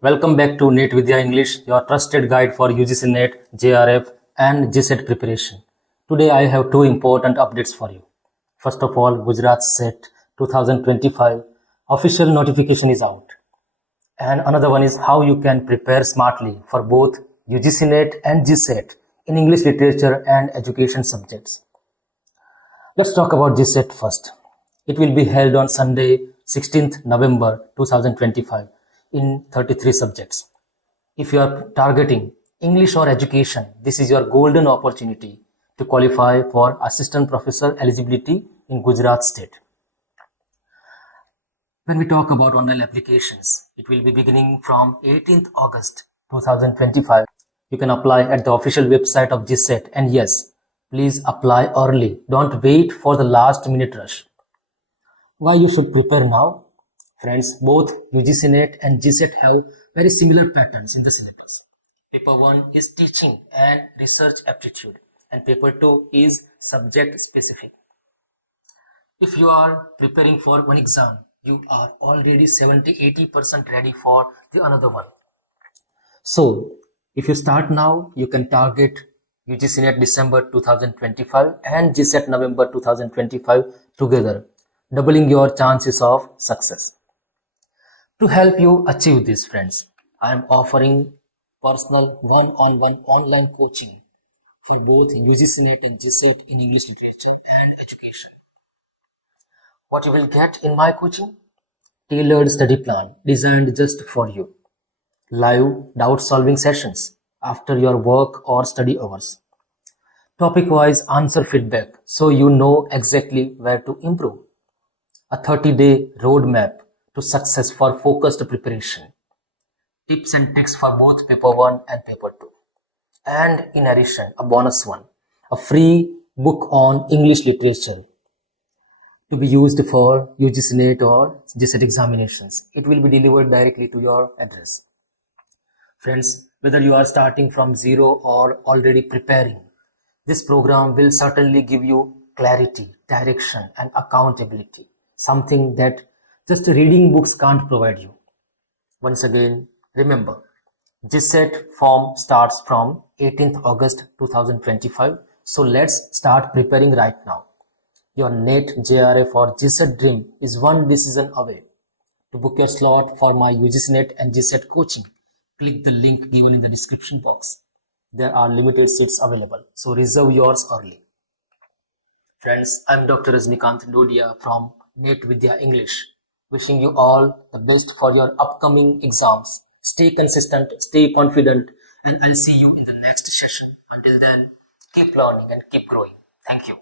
Welcome back to NET Vidya English, your trusted guide for UGC NET, JRF and GSET preparation. Today I have two important updates for you. First of all, Gujarat SET 2025 official notification is out. And another one is how you can prepare smartly for both UGC NET and GSET in English literature and education subjects. Let's talk about GSET first. It will be held on Sunday, 16th November 2025 in 33 subjects. If you are targeting English or education, this is your golden opportunity to qualify for assistant professor eligibility in Gujarat state. When we talk about online applications, it will be beginning from 18th August 2025. You can apply at the official website of GSET, and yes, please apply early. Don't wait for the last minute rush. Why you should prepare now? Friends, both UGC NET and GSET have very similar patterns in the syllabus. Paper 1 is teaching and research aptitude, and paper 2 is subject specific. If you are preparing for one exam, you are already 70-80% ready for the another one. So, if you start now, you can target UGC NET December 2025 and GSET November 2025 together, doubling your chances of success. To help you achieve this, friends, I am offering personal one-on-one online coaching for both UGC NET and GSET in English literature and education. What you will get in my coaching? Tailored study plan designed just for you. Live doubt-solving sessions after your work or study hours. Topic-wise answer feedback so you know exactly where to improve. A 30-day roadmap to success for focused preparation. Tips and tricks for both paper 1 and paper 2. And in addition, a bonus one, a free book on English literature to be used for UGC NET or GSET examinations. It will be delivered directly to your address. Friends, whether you are starting from zero or already preparing, this program will certainly give you clarity, direction and accountability, something that just reading books can't provide you. Once again, remember, GSET form starts from 18th August 2025. So let's start preparing right now. Your NET, JRF or GSET dream is one decision away. To book your slot for my UGC NET and GSET coaching, click the link given in the description box. There are limited seats available, so reserve yours early. Friends, I'm Dr. Rajnikant Dodiya from NET Vidya English. Wishing you all the best for your upcoming exams. Stay consistent, stay confident, and I'll see you in the next session. Until then, keep learning and keep growing. Thank you.